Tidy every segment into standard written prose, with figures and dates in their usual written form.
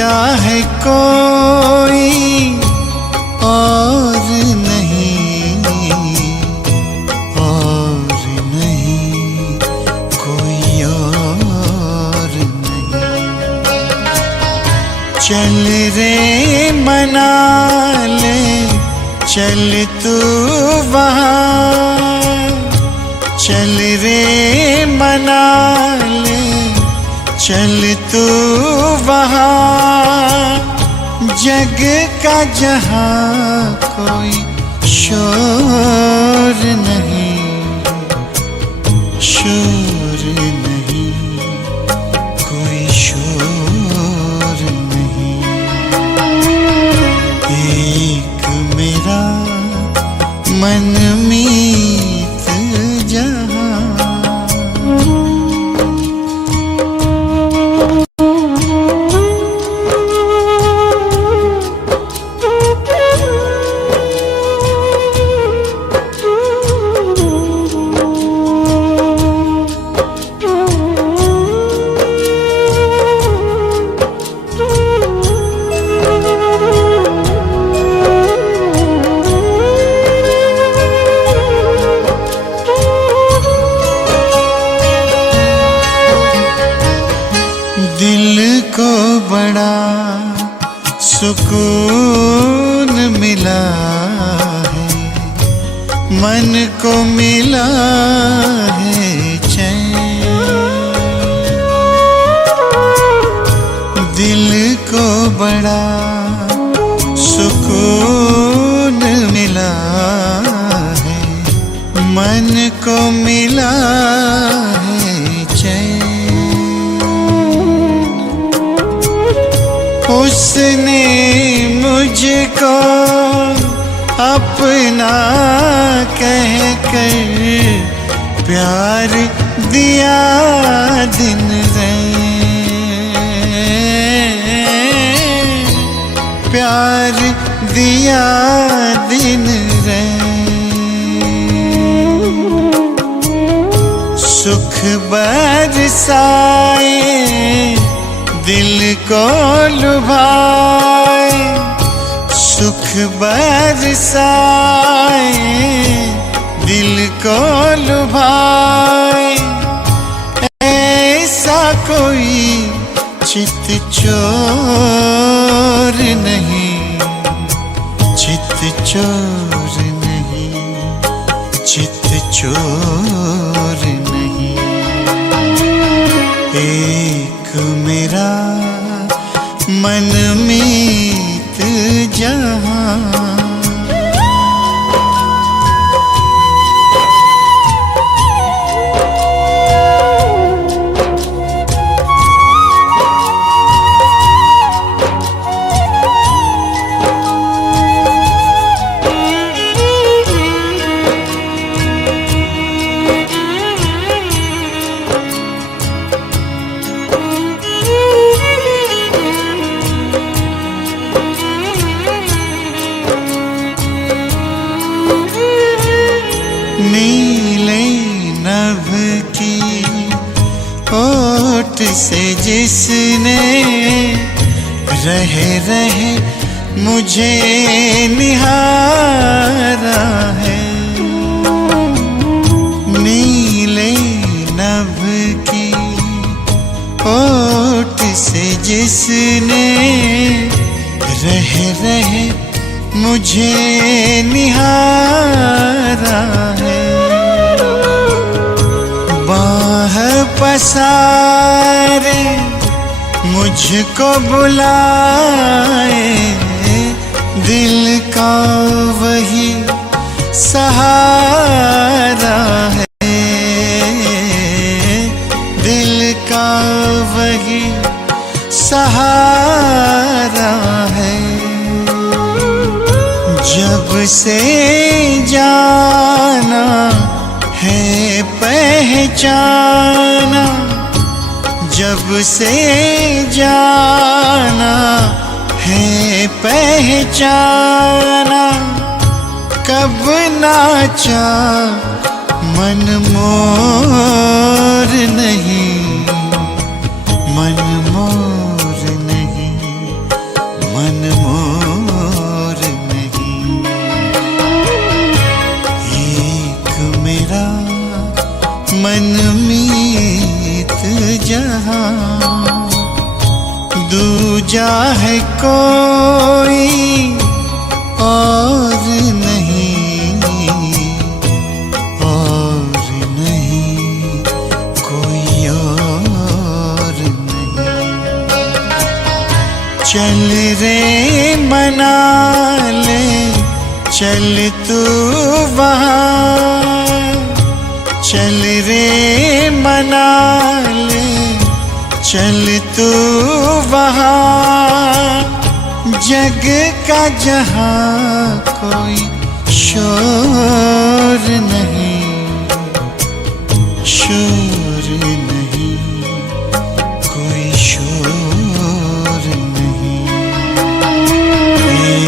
दूजा है कोई और नहीं, और नहीं कोई और नहीं। चल रे मना ले चल तू वहाँ, चल रे मना ले चल तू वहाँ। जग का जहाँ कोई शोर नहीं, शोर नहीं कोई शोर नहीं। एक मेरा मनमीत जहाँ। दिल को बड़ा सुकून मिला है, मन को मिला है चैन। दिल को बड़ा सुकून मिला है, मन को मिला है चैन। उसने मुझको अपना कह कर प्यार दिया दिन रैन, प्यार दिया दिन रैन। सुख बरसाए दिल को लुभाए, सुख बरसाए दिल को लुभाए। ऐसा कोई चित चोर नहीं, चित चोर नहीं, चित चोर नहीं। एक मेरा मनमीत जहाँ। नीले नभ की ओट से जिसने रहे रहे मुझे निहारा है। नीले नभ की ओट से जिसने रहे रहे मुझे निहारा है। बाह पसारे मुझको बुलाए, दिल का वही सहारा है, दिल का वही सहारा है। जब से जाना है पहचाना, जब से जाना है पहचाना। कब नाचा मन मोर नहीं, मन मोर नहीं। मन मोर नहीं। एक मेरा मनमीत जहां, दूजा है कोई और नहीं, और नहीं कोई और नहीं। चल रे मना ले चल तू वहाँ, चल रे मना ले चल तू वहाँ। जग का जहाँ कोई शोर नहीं, शोर नहीं कोई शोर नहीं।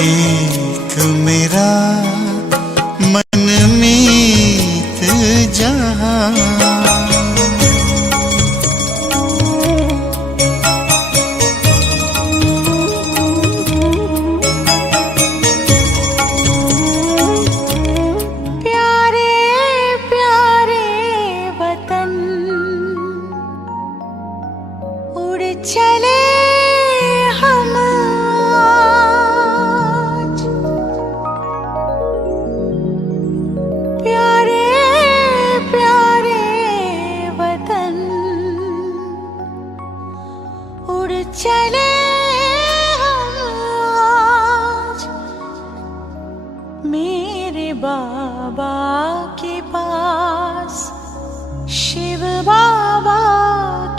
एक मेरा मनमीत जहां। चले हम आज, प्यारे प्यारे वतन, उड़ चले हम आज मेरे बाबा के पास, शिव बाबा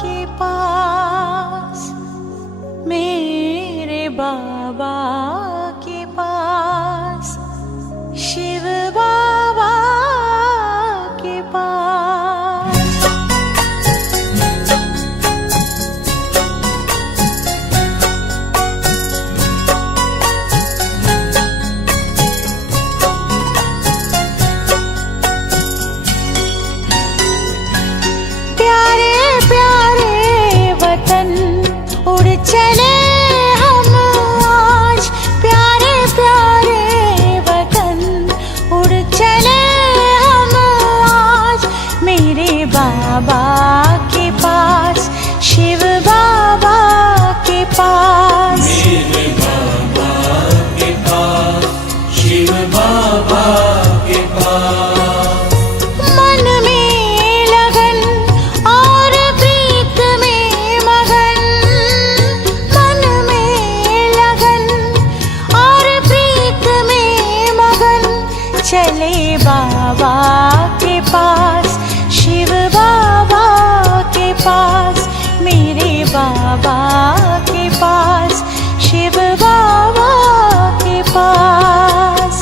के पास, मेरे बाबा के पास, शिव बाबा के पास। प्यारे प्यारे वतन, उड़ चले हम आज, प्यारे प्यारे वतन, उड़ चले हम आज मेरे बाबा के पास, शिव बाबा के पास, मेरे बाबा के पास, शिव बाबा के पास। मन में लगन और प्रीत में मगन, मन में लगन और प्रीत में मगन, चले बाबा के पास, शिव बाबा के पास, मेरे बाबा के पास, शिव बाबा के पास।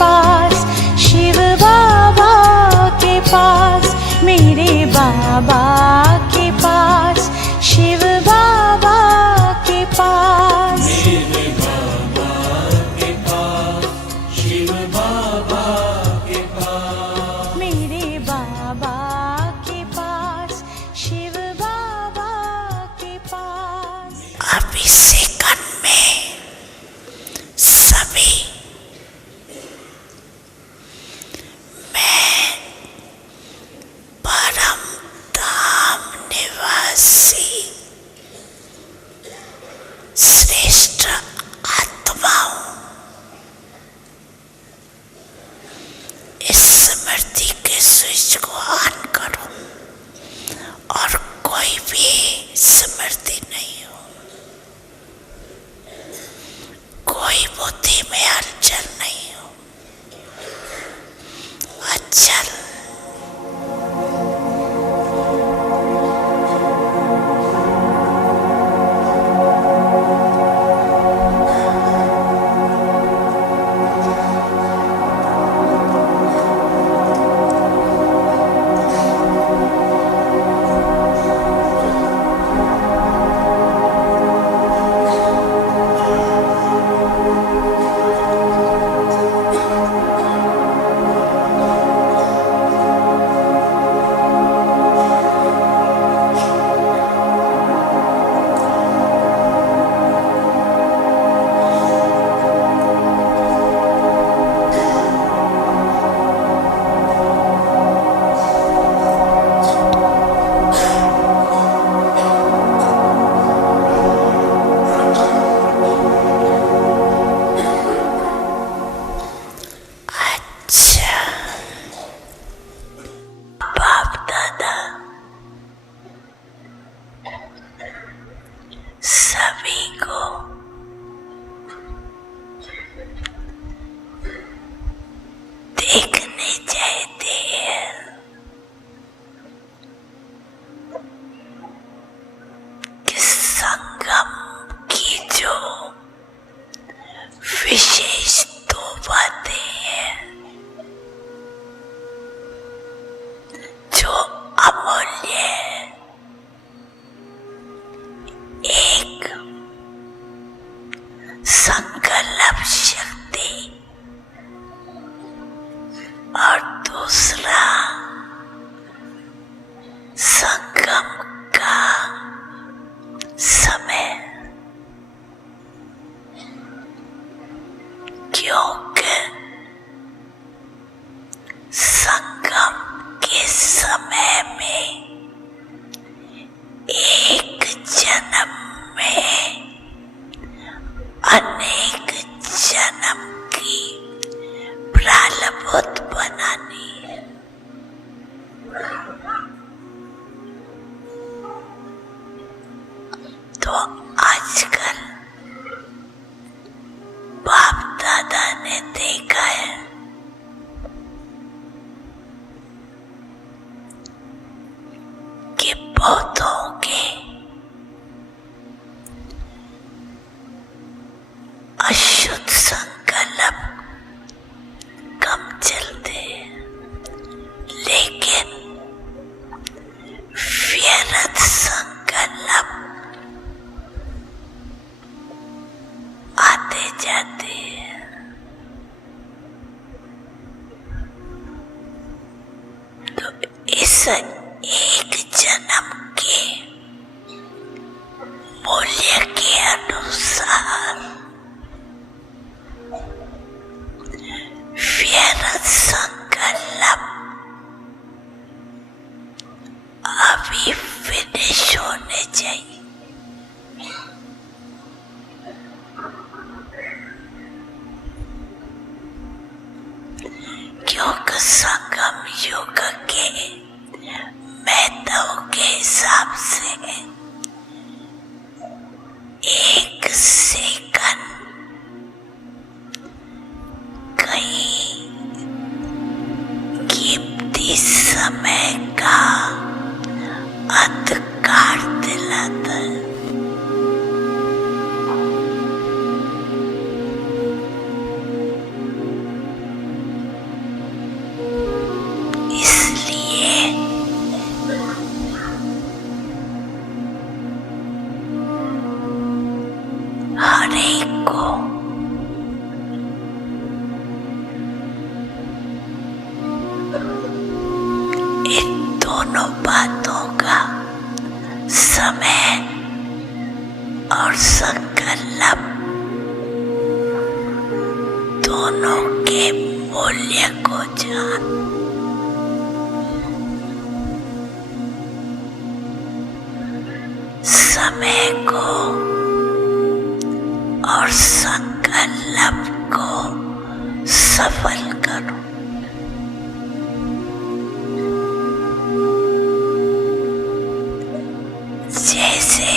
पास, शिव बाबा के पास, मेरे बाबा के पास, शिव बाबा के पास, मेरे बाबा के पास, शिव बाबा के पास, मेरे बाबा के पास, शिव बाबा के पास। अब इस सेकंड में सभी मैं परम धाम निवासी श्रेष्ठ आत्माओं इस स्मृति के स्विच को ऑन करो और कोई भी स्मृति नहीं हो, कोई बुद्धि में हलचल नहीं हो। अच्छा बाप दादा सभी को देखने चाहते हैं कि संगम की जो विशेष दो बातें हैं जो अमूल्य है, एक संकल्प शक्ति और दूसरा संगम का समय, क्योंकि संगम के समय में एक जन्म में अनेक जन्म की प्रारब्ध बनानी है। तो आजकल बाप दादा ने देखा है कि पौधों के अशुद्ध संकल्प कम चलते हैं, लेकिन व्यर्थ संकल्प आते जाते हैं। तो इस एक जन्म के मूल्य के अनुसार व्यर्थ संकल्प अभी फिनिश होने चाहिए। क्योंकि संगम युग के महत्व के हिसाब से और संकल्प दोनों के मूल्य को जान। समय को और संकल्प को सफल करो। जैसे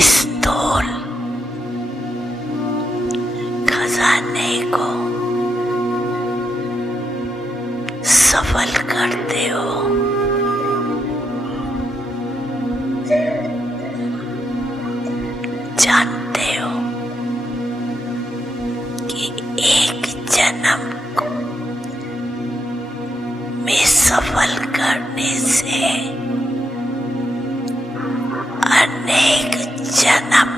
स्थूल खजाने को सफल करते हो, जानते हो कि एक जन्म को में सफल करने से अनेक जन्म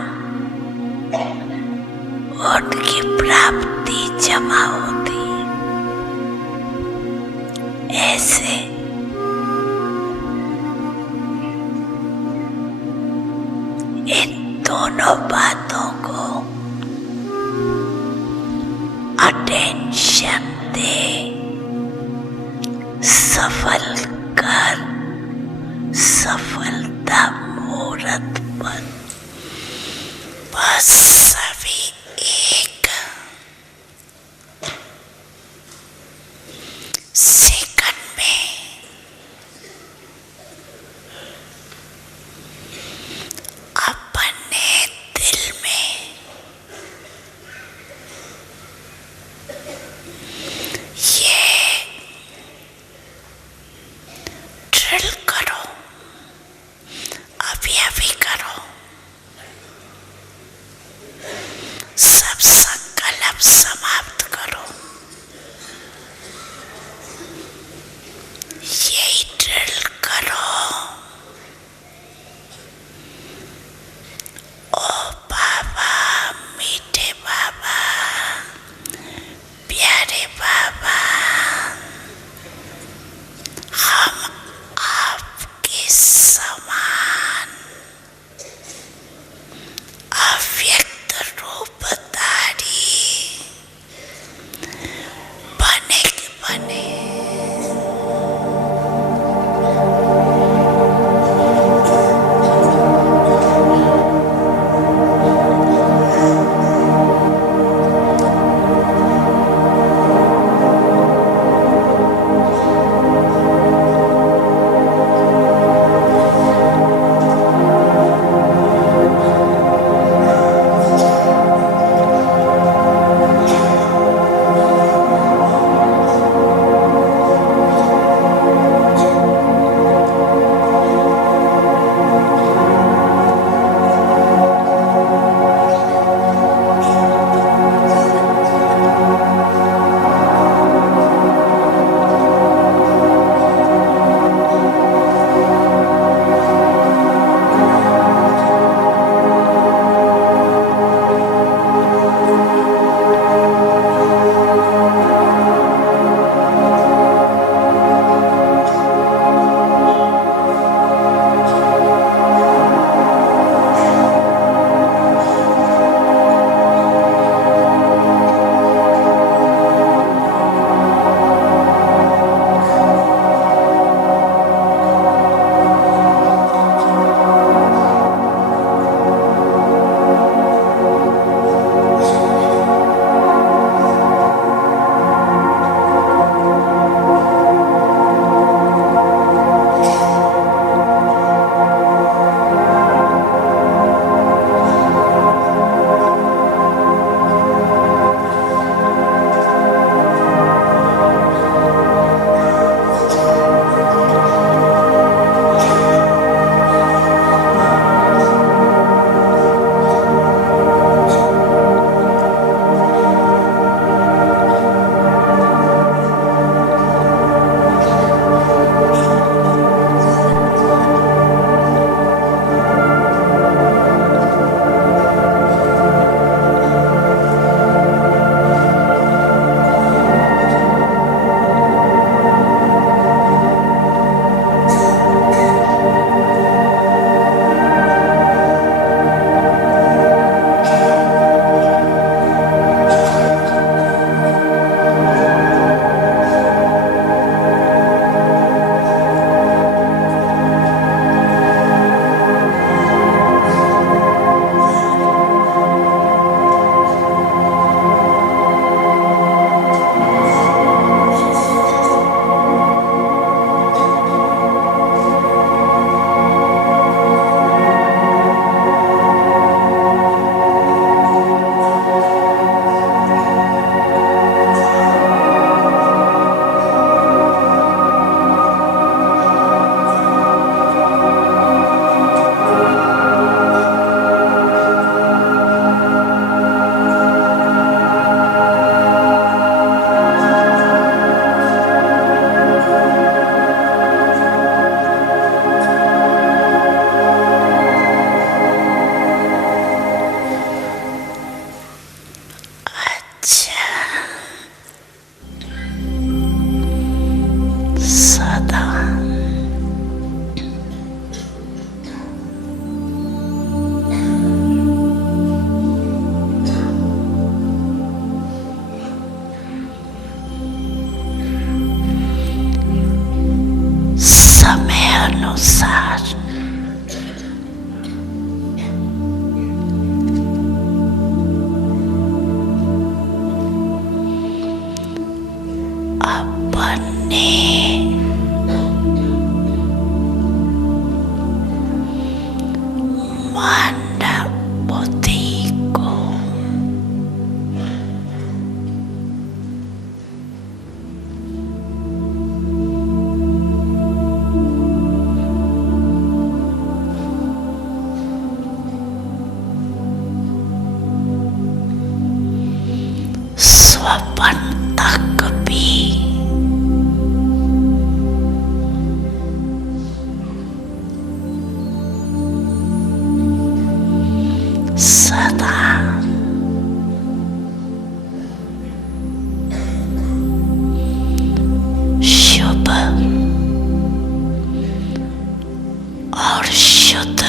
उनकी प्राप्ति जमा होती। ऐसे इन दोनों बातों को अटेंशन दे, सफल कर, सफलता मूर्त बन। बस सभी एक सेकंड में अपने दिल में ये ड्रिल करो, अभी करो। सब संकल्प समाप्त करो। यही ड्रिल करो। ओ बाबा, मीठे बाबा, प्यारे बाबा, हम आपके समान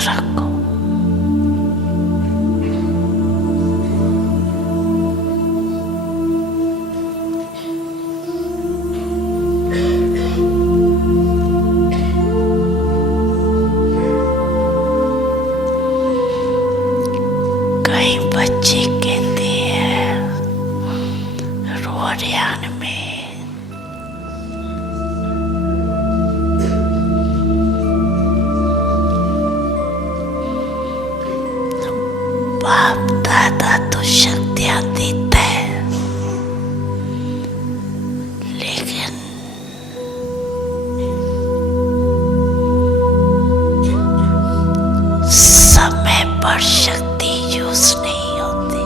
रखो। कई बच्चे कहते हैं रोरियान में बाप दादा तो शक्तियां देते हैं, लेकिन समय पर शक्ति यूज नहीं होती।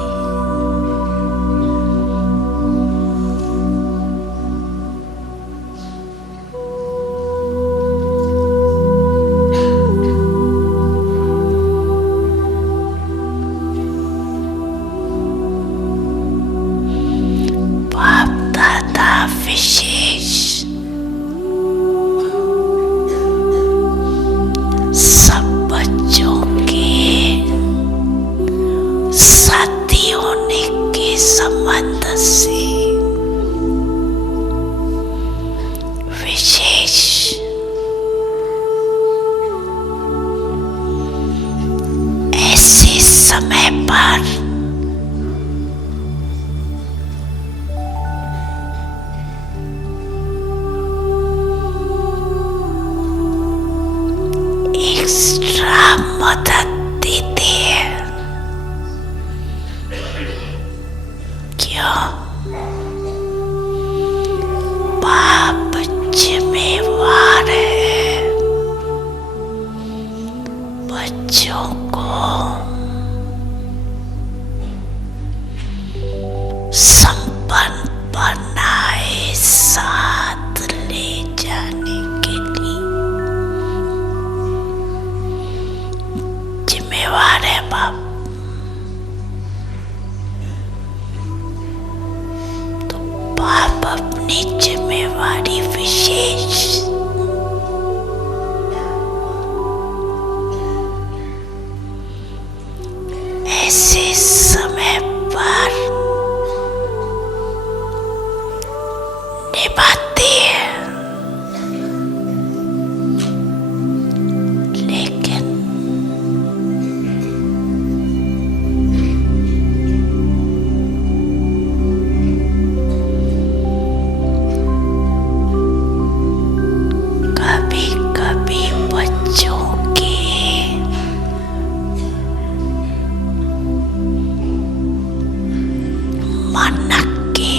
बाप दादा विशेष सब बच्चों के साथी होने के संबंध से विशेष ऐसे समय पर एक्स्ट्रा मदद देते हैं। क्यों? बाप जिम्मेवार है बच्चों को संपन्न बनाए साथ ले जाने के लिए जिम्मेवार है बाप। तो बाप अपनी जिम्मेवारी विशेष ऐसे समय पर निभाते हैं, लेकिन कभी कभी बच्चों के मन के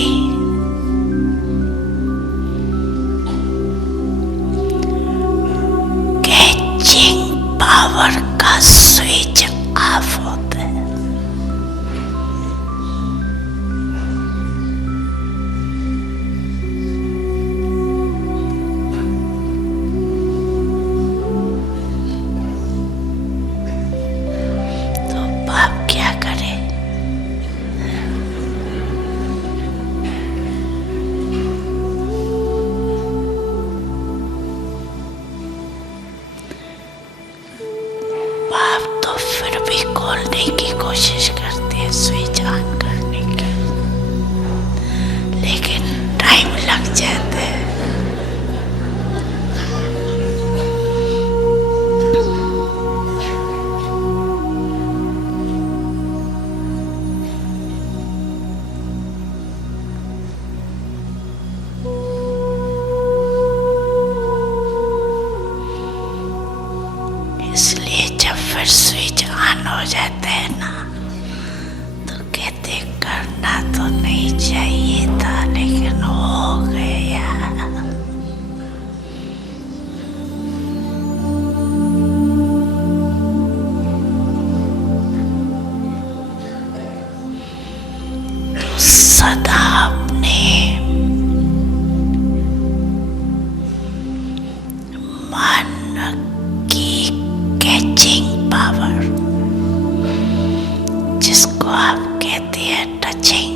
कैचिंग पावर का स्विच ऑफ होता है। तो बाप क्या करे? बाप तो फिर भी खोलने की कोशिश करते हैं स्विच ऑन करने की, लेकिन टाइम लग जाता है। इसलिए जब फिर स्विच ऑन हो जाता है ना, तो कहते करना तो नहीं चाहिए था, लेकिन हो गया। तो सदा अपने मन की कैचिंग पावर, जिसको आप कहते हैं टचिंग,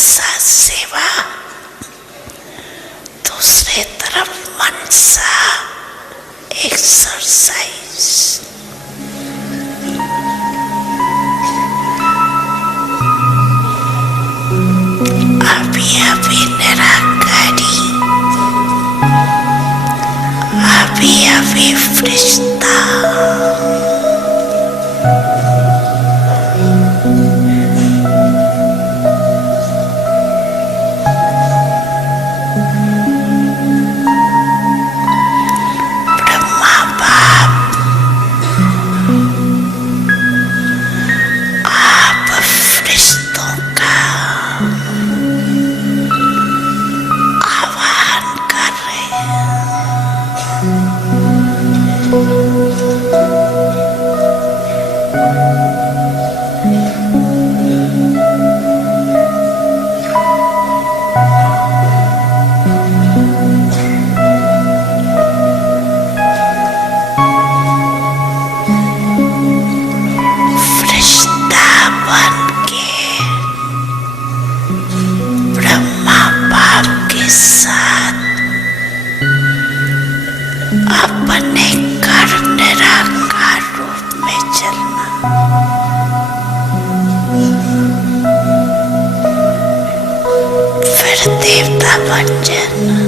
साथ सेवा, दूसरे तरफ मनसा एक्सरसाइज। अभी अभी निराकारी, अभी अभी फरिश्ता, अपने घर निराकार रूप में चलना। फिर देवता बन जाना।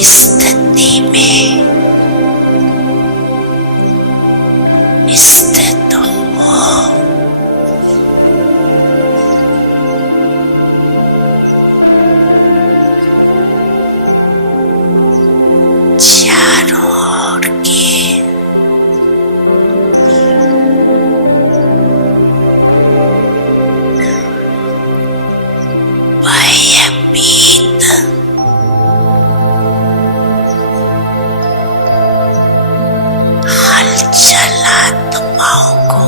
स्थिति में स्थित हो। चारों ओर के भयभीत हलचल आत्माओं को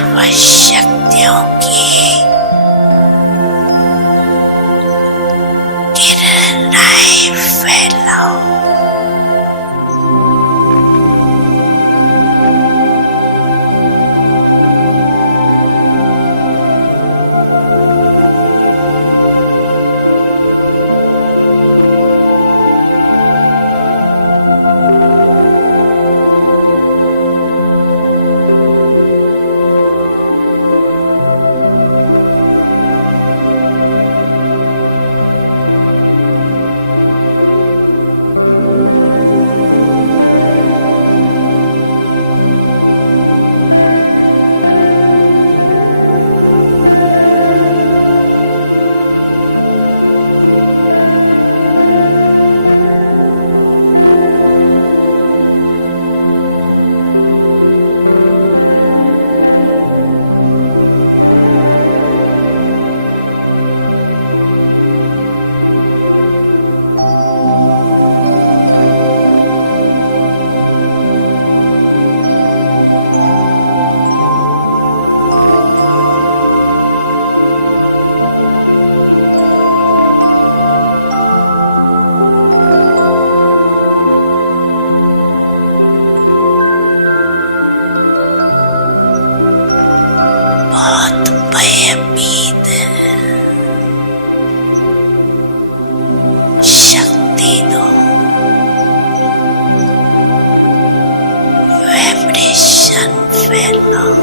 सर्वशक्तियों की किरणें फैलाओ। बहुत भयभीत शक्ति दो। वाइब्रेशन फैलाओ।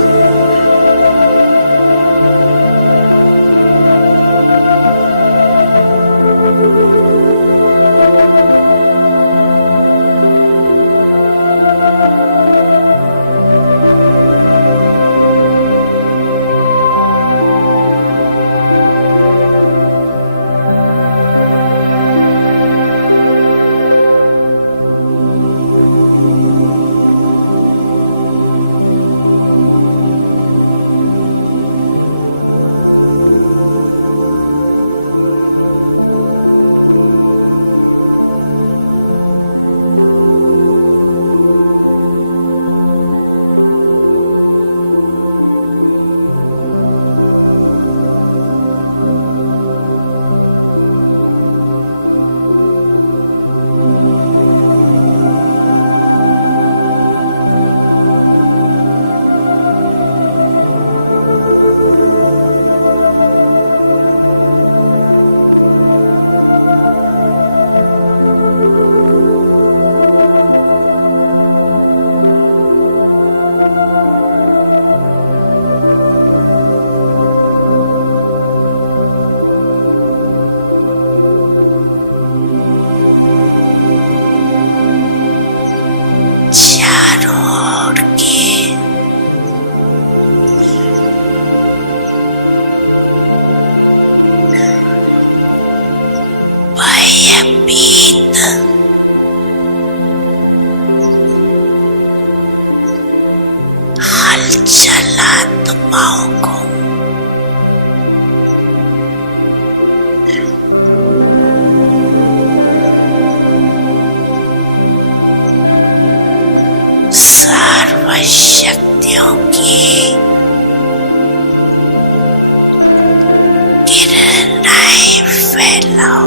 हलचल आत्माओं को सर्वशक्तियों की किरणें फैलाओ।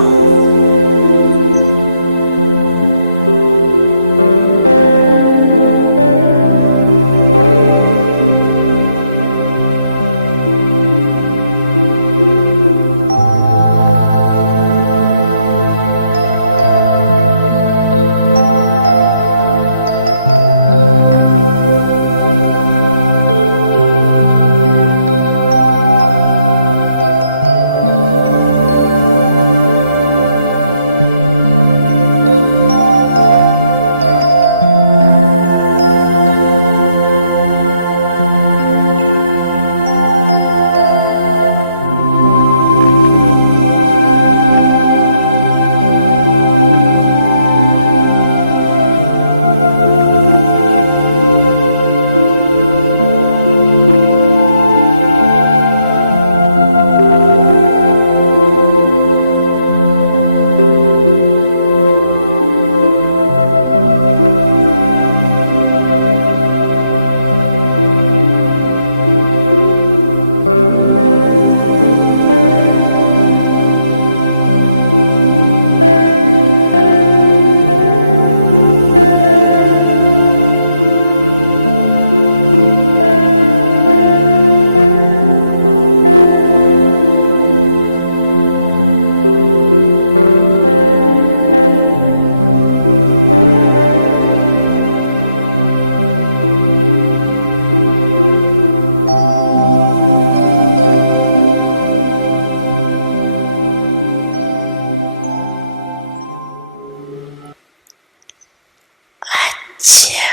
अच्छा।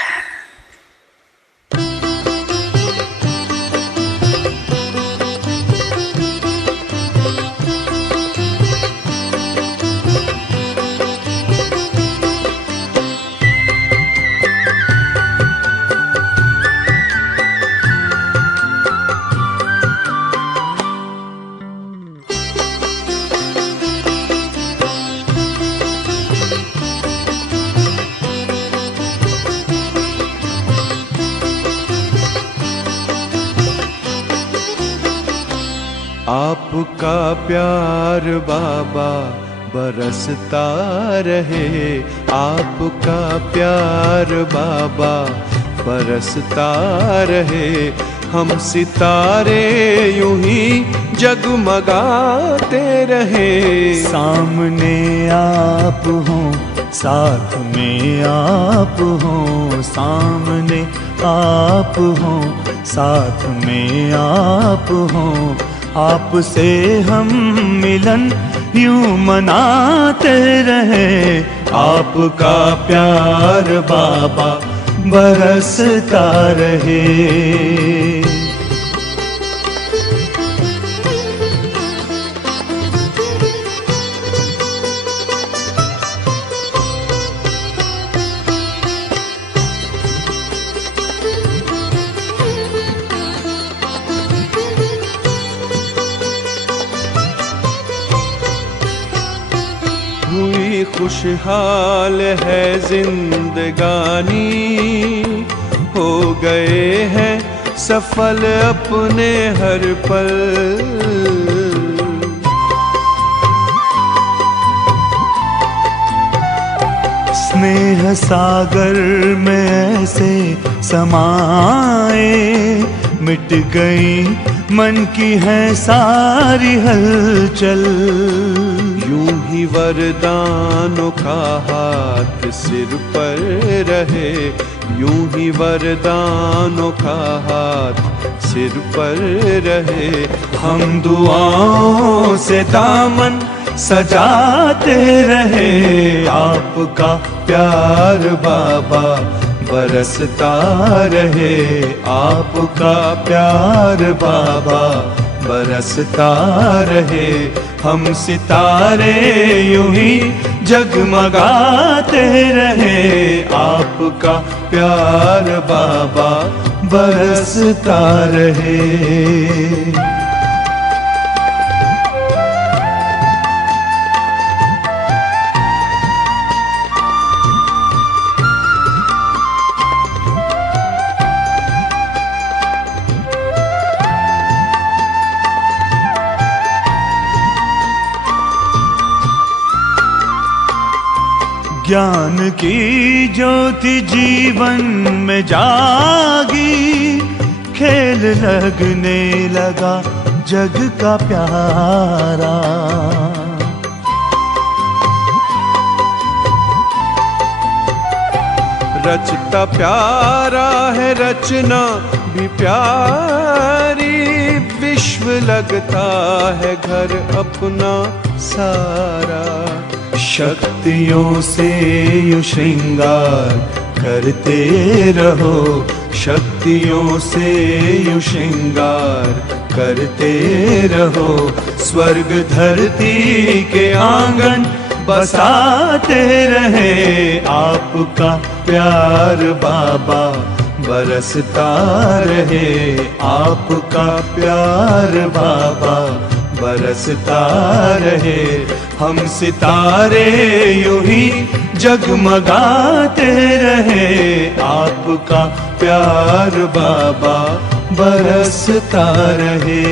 आपका प्यार बाबा बरसता रहे, आपका प्यार बाबा बरसता रहे। हम सितारे यूं ही जगमगाते रहे। सामने आप हो, साथ में आप हो, सामने आप हो, साथ में आप हो। आपसे हम मिलन यूं मनाते रहे। आपका प्यार बाबा बरसता रहे। हुई खुशहाल है जिंदगानी, हो गए हैं सफल अपने हर पल। स्नेह सागर में ऐसे समाए, मिट गई मन की है सारी हलचल। यूं ही वरदानों का हाथ सिर पर रहे, यूं ही वरदानों का हाथ सिर पर रहे। हम दुआओं से दामन सजाते रहे। आपका प्यार बाबा बरसता रहे। आपका प्यार बाबा बरसता रहे। हम सितारे यूं ही जगमगाते रहे। आपका प्यार बाबा बरसता रहे। ज्ञान की ज्योति जीवन में जागी, खेल लगने लगा जग का प्यारा। रचता प्यारा है रचना भी प्यारी, विश्व लगता है घर अपना सारा। शक्तियों से यू श्रृंगार करते रहो, शक्तियों से यू श्रृंगार करते रहो। स्वर्ग धरती के आंगन बसाते रहे। आपका प्यार बाबा बरसता रहे। आपका प्यार बाबा बरसता रहे। हम सितारे यूं ही जगमगाते रहे। आपका प्यार बाबा बरसता रहे।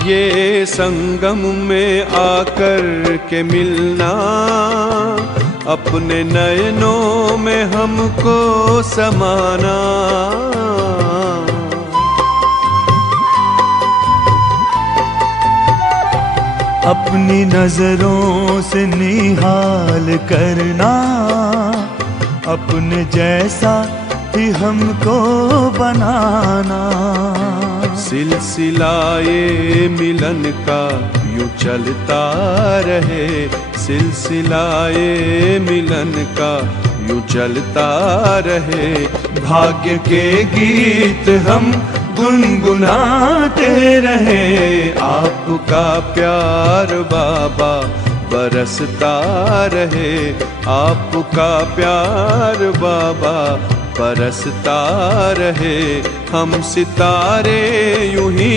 ये संगम में आकर के मिलना, अपने नयनों में हमको समाना। अपनी नजरों से निहाल करना, अपने जैसा ही हमको बनाना। सिलसिलाए मिलन का यूं चलता रहे, सिलसिलाए मिलन का यूं चलता रहे। भाग्य के गीत हम गुनगुनाते रहे, आपका प्यार बाबा बरसता रहे, आपका प्यार बाबा बरसता रहे। हम सितारे यूं ही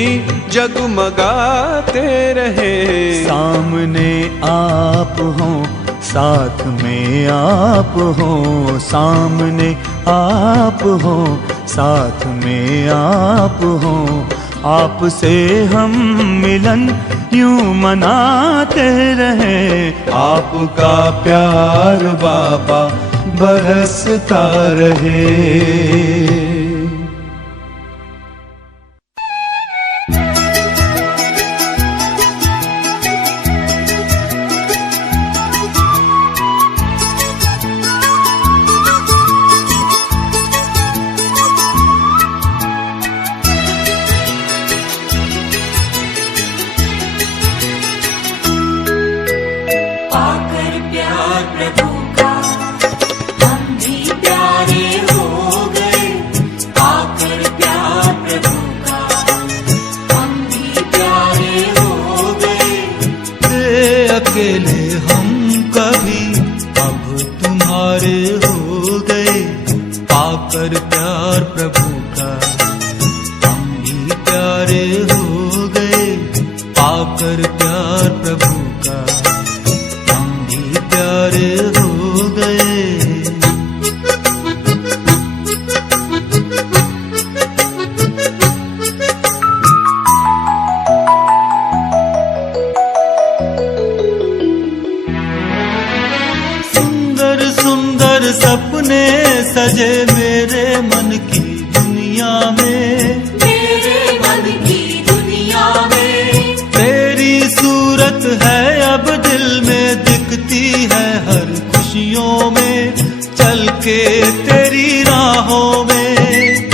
जगमगाते रहे। सामने आप हो, साथ में आप हो, सामने आप हो, साथ में आप हो। आपसे हम मिलन यूं मनाते रहे, आपका प्यार बाबा बरसता रहे। पाकर प्यार प्रभु का हम भी प्यारे हो गए। पाकर प्यार प्रभु का हम भी प्यारे हो गए। थे अकेले हम कभी अब तुम्हारे हो गए। पाकर प्यार प्रभु का हम भी प्यारे हो गए। पाकर प्यार प्रभु का हम भी प्यारे हो गए। सुंदर सुंदर सपने सजे मेरे मन की दुनिया में, मेरे मन की दुनिया में। तेरी सूरत है अब दिल में, दिखती है हर खुशियों में। चल के तेरी राहों में,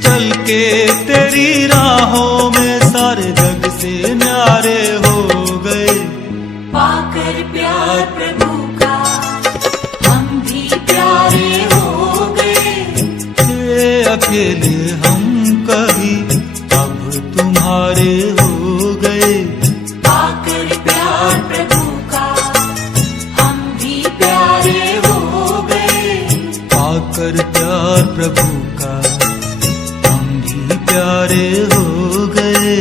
चल के तेरी राहों में सारे जग से न्यारे हो गए। पाकर प्यार प्रभु का हम भी प्यारे हो गए। थे अकेले हम कभी अब तुम्हारे हो गए। पाकर प्यार प्रभु का हम भी प्यारे हो गए। पाकर प्यार प्रभु का हम भी प्यारे हो गए।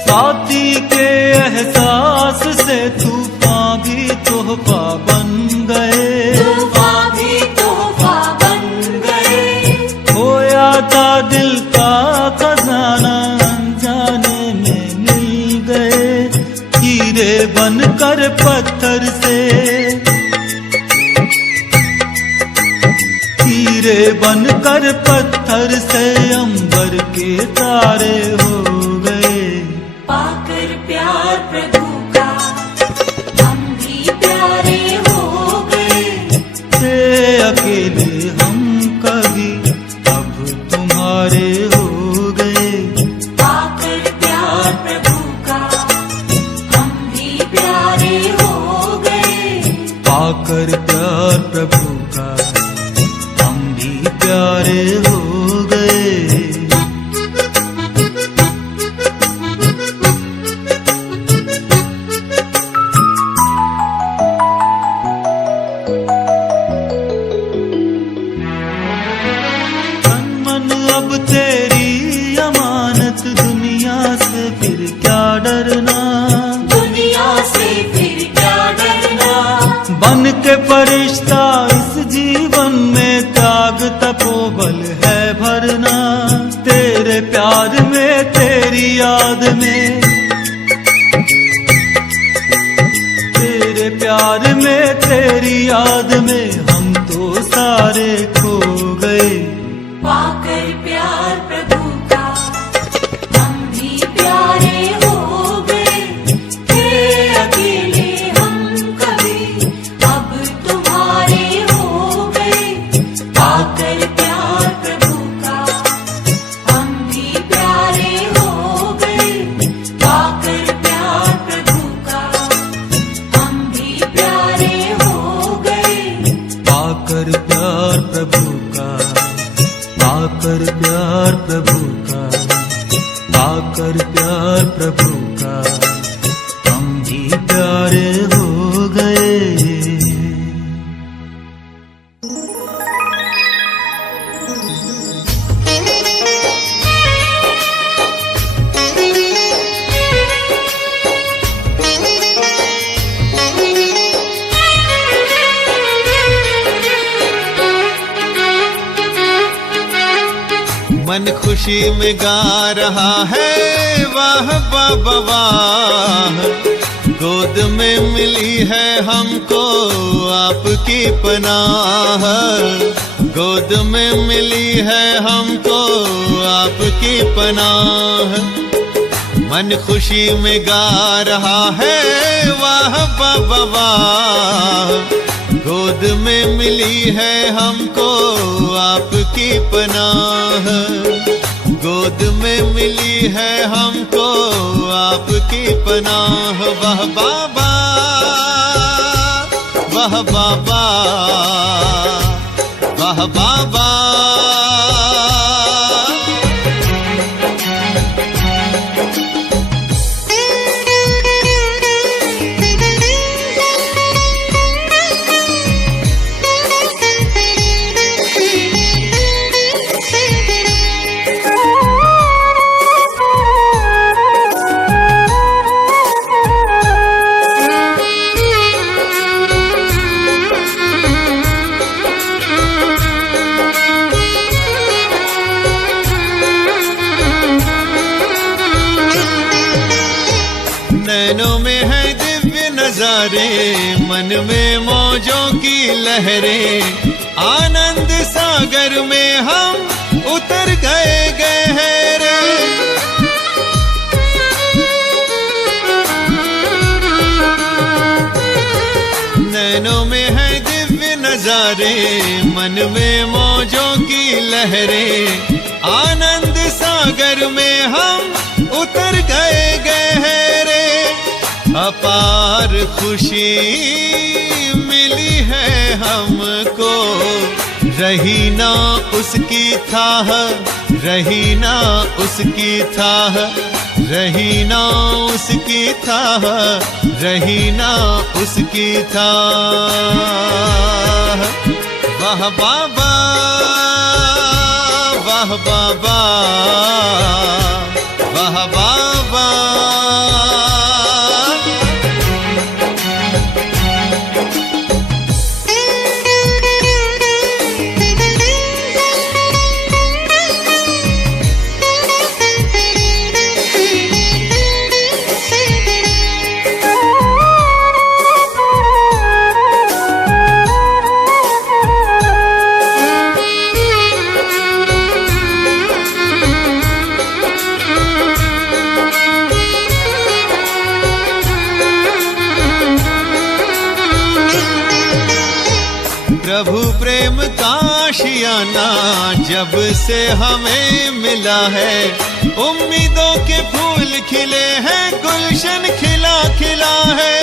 साथी के एहसास से तूफान भी तोहफा बन गए। तूफान भी तोहफा बन गए। खोया था दिल का खजाना अनजाने में मिल गए। हीरे बनकर पत्थर से, हीरे बनकर पत्थर से अंबर के तारे हो गए। पाकर प्यार प्रभु का हम भी प्यारे हो गए। थे अकेले हम कभी अब तुम्हारे हो गए। पाकर प्यार प्रभु का हम भी प्यारे हो गए। पाकर प्यार प्रभु का हम भी प्यारे हो गए। अब तेरी अमानत, दुनिया से फिर क्या डरना। दुनिया से फिर क्या डरना। बन के फरिश्ता इस जीवन में प्यार प्रभु का, पाकर प्यार प्रभु का, पाकर प्यार प्रभु का, हम भी प्यारे हो गए। मन खुशी में गा रहा है वाह बाबा वाह, गोद में मिली है हमको आपकी पनाह, गोद में मिली है हमको आपकी पनाह। मन खुशी में गा रहा है वाह बाबा वाह, गोद में मिली है हमको आपकी पनाह, गोद में मिली है हमको आपकी पनाह। वाह बाबा वाह बाबा वाह बाबा। नैनों में है दिव्य नजारे, मन में मौजों की लहरें, आनंद सागर में हम उतर गए गहरे। नैनों में है दिव्य नजारे, मन में मौजों की लहरें, आनंद सागर में हम उतर गए गहरे। अपार खुशी मिली है हमको, रही ना उसकी थाह, रही ना उसकी थाह, रही ना उसकी थाह, रही ना उसकी थाह। वाह बाबा वाह बाबा वाह बाबा। प्रभु प्रेम का आशियाना जब से हमें मिला है, उम्मीदों के फूल खिले हैं, गुलशन खिला खिला है।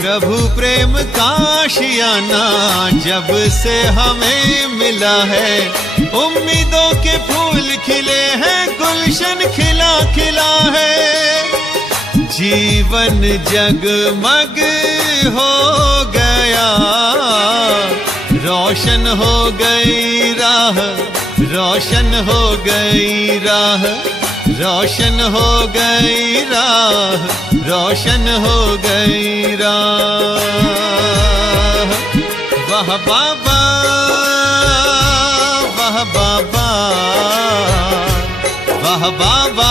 प्रभु प्रेम का आशियाना जब से हमें मिला है, उम्मीदों के फूल खिले हैं, गुलशन खिला खिला है। जीवन जगमग हो गया, रोशन हो गई राह, रोशन हो गई राह, रोशन हो गई राह, रोशन हो गई राह। वाह बाबा वाह बाबा वाह बाबा।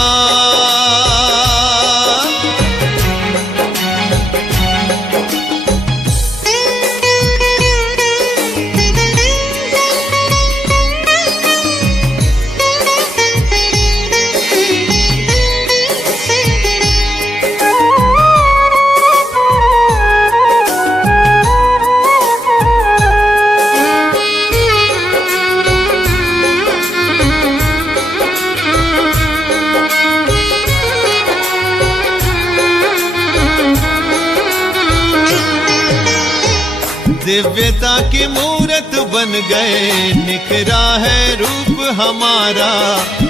दिव्यता की मूरत बन गए, निखरा है रूप हमारा,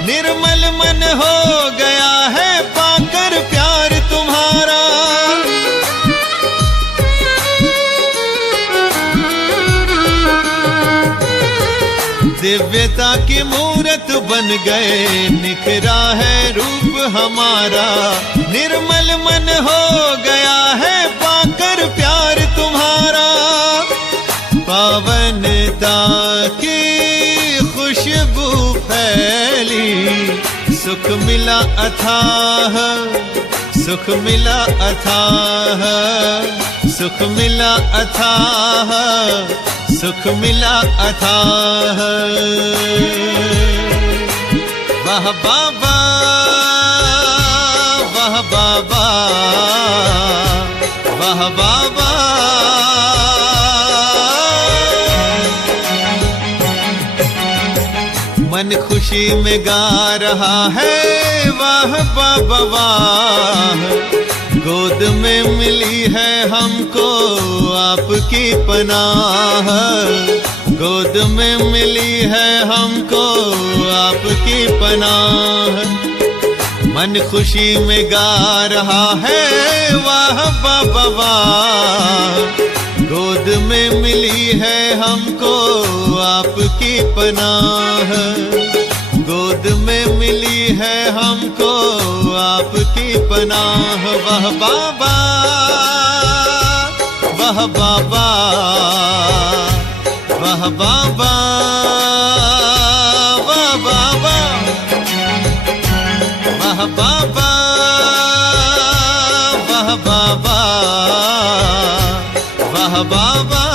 निर्मल मन हो गया है पाकर प्यार तुम्हारा। दिव्यता की मूरत बन गए, निखरा है रूप हमारा, निर्मल मन हो गया है पाकर प्यार तुम्हारा। पावनता की खुशबू फैली, सुख मिला अथाह, सुख मिला अथाह, सुख मिला अथाह, सुख मिला अथाह। वाह बाबा, वाह बाबा, वाह बाबा। मन खुशी में गा रहा है वाह बाबा वाह, गोद में मिली है हमको आपकी पनाह, गोद में मिली है हमको आपकी पनाह। मन खुशी में गा रहा है वाह बाबा वाह, गोद में मिली है हमको आपकी पनाह, गोद में मिली है हमको आपकी पनाह। वाह बाबा, वाह बाबा, वाह बाबा, वाह बाबा, वाह बाबा, वाह बाबा, वाह बाबा।